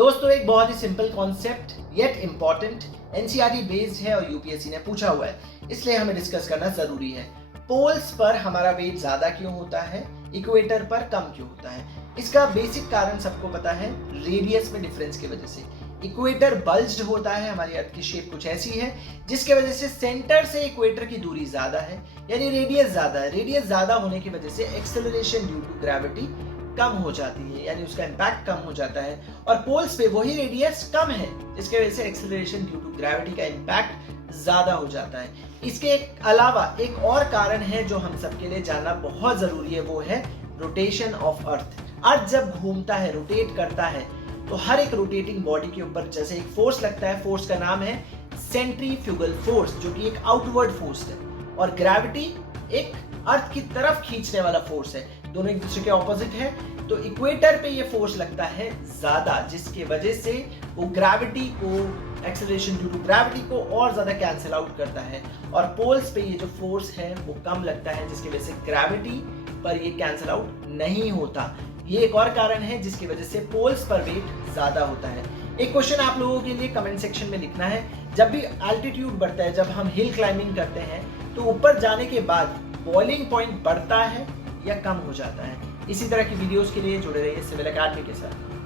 दोस्तों एक बहुत ही simple concept yet important NCERT based है और यूपीएससी ने पूछा हुआ है, इसलिए हमें डिस्कस करना जरूरी है। पोल्स पर हमारा वेट ज्यादा क्यों होता है, इक्वेटर पर कम क्यों होता है? इसका बेसिक कारण सबको पता है, रेडियस में डिफरेंस की वजह से। इक्वेटर बल्ज्ड होता है, हमारी अर्थ की शेप कुछ ऐसी है जिसके वजह से सेंटर से इक्वेटर की दूरी ज्यादा है, यानी रेडियस ज्यादा है। रेडियस ज्यादा होने की वजह से एक्सेलरेशन ड्यू टू ग्रेविटी कम हो जाती है, यानी उसका इंपैक्ट कम हो जाता है। और पोल्स पे वही रेडियस कम है, जिसके वजह से एक्सेलरेशन ड्यू टू ग्रेविटी का इंपैक्ट ज्यादा हो जाता है। इसके अलावा एक और कारण है जो हम सबके लिए जानना बहुत जरूरी है, वो है रोटेशन ऑफ अर्थ। अर्थ जब घूमता है, रोटेट करता है, तो हर एक रोटेटिंग बॉडी के ऊपर जैसे एक फोर्स लगता है, फोर्स का नाम है सेंट्रीफ्यूगल फोर्स, जो कि एक आउटवर्ड फोर्स है, और ग्रेविटी एक अर्थ की तरफ खींचने वाला फोर्स है। दोनों एक दूसरे के ऑपोजिट है, तो इक्वेटर पे ये फोर्स लगता है ज्यादा, जिसकी वजह से वो ग्रेविटी को, एक्सेलरेशन ड्यू टू ग्रेविटी को और ज्यादा कैंसिल आउट करता है। और पोल्स पे ये जो फोर्स है वो कम लगता है, जिसकी वजह से ग्रेविटी पर ये कैंसिल आउट नहीं होता। ये एक और कारण है जिसकी वजह से पोल्स पर वेट ज्यादा होता है। एक क्वेश्चन आप लोगों के लिए कमेंट सेक्शन में लिखना है, जब भी एल्टीट्यूड बढ़ता है, जब हम हिल क्लाइंबिंग करते हैं, तो ऊपर जाने के बाद बॉइलिंग पॉइंट बढ़ता है या कम हो जाता है? इसी तरह की वीडियोस के लिए जुड़े रहिए सिविल एकेडमी के साथ।